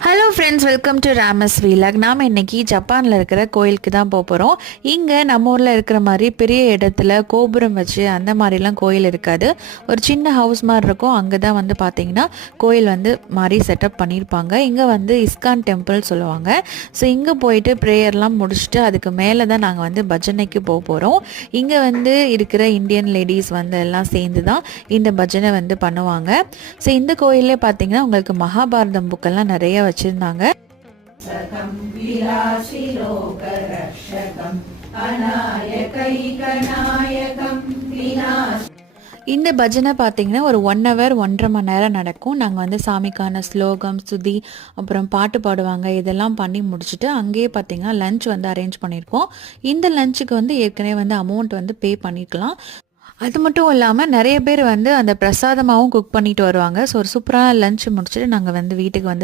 Hello friends, welcome to Rama's vlog. நாம் இன்றைக்கி ஜப்பானில் இருக்கிற கோயிலுக்கு தான் போக போகிறோம். இங்கே நம்ம ஊரில் இருக்கிற மாதிரி பெரிய இடத்துல கோபுரம் வச்சு அந்த மாதிரிலாம் கோயில் இருக்காது. ஒரு சின்ன ஹவுஸ் மாதிரி இருக்கும். அங்கே தான் வந்து பார்த்திங்கன்னா கோயில் வந்து மாதிரி செட்டப் பண்ணியிருப்பாங்க. இங்கே வந்து இஸ்கான் டெம்பிள் சொல்லுவாங்க. ஸோ இங்கே போயிட்டு ப்ரேயர்லாம் முடிச்சுட்டு அதுக்கு மேலே தான் நாங்கள் வந்து பஜனைக்கு போக போகிறோம். இங்கே வந்து இருக்கிற இந்தியன் லேடிஸ் வந்து எல்லாம் சேர்ந்து தான் இந்த பஜனை வந்து பண்ணுவாங்க. ஸோ இந்த கோயிலே பார்த்திங்கன்னா உங்களுக்கு மகாபாரதம் புக்கெல்லாம் நிறைய வச்சிருந்தாங்க. இந்த பஜனை பார்த்தீங்கன்னா ஒரு 1 hour 1.5 மணி நேரம் நடக்கும். நாங்கள் வந்து சாமிக்கான ஸ்லோகம், ஸ்துதி, அப்புறம் பாட்டு பாடுவாங்க. இதெல்லாம் பண்ணி முடிச்சுட்டு அங்கேயே பார்த்தீங்கன்னா லஞ்ச் வந்து அரேஞ்ச் பண்ணியிருக்கோம். இந்த லஞ்சுக்கு வந்து ஏற்கனவே வந்து அமௌண்ட் வந்து பே பண்ணிக்கலாம். அது மட்டும் இல்லாமல் நிறைய பேர் வந்து அந்த பிரசாதமாகவும் குக் பண்ணிட்டு வருவாங்க. ஸோ ஒரு சூப்பரான லஞ்ச் முடிச்சுட்டு நாங்கள் வந்து வீட்டுக்கு வந்து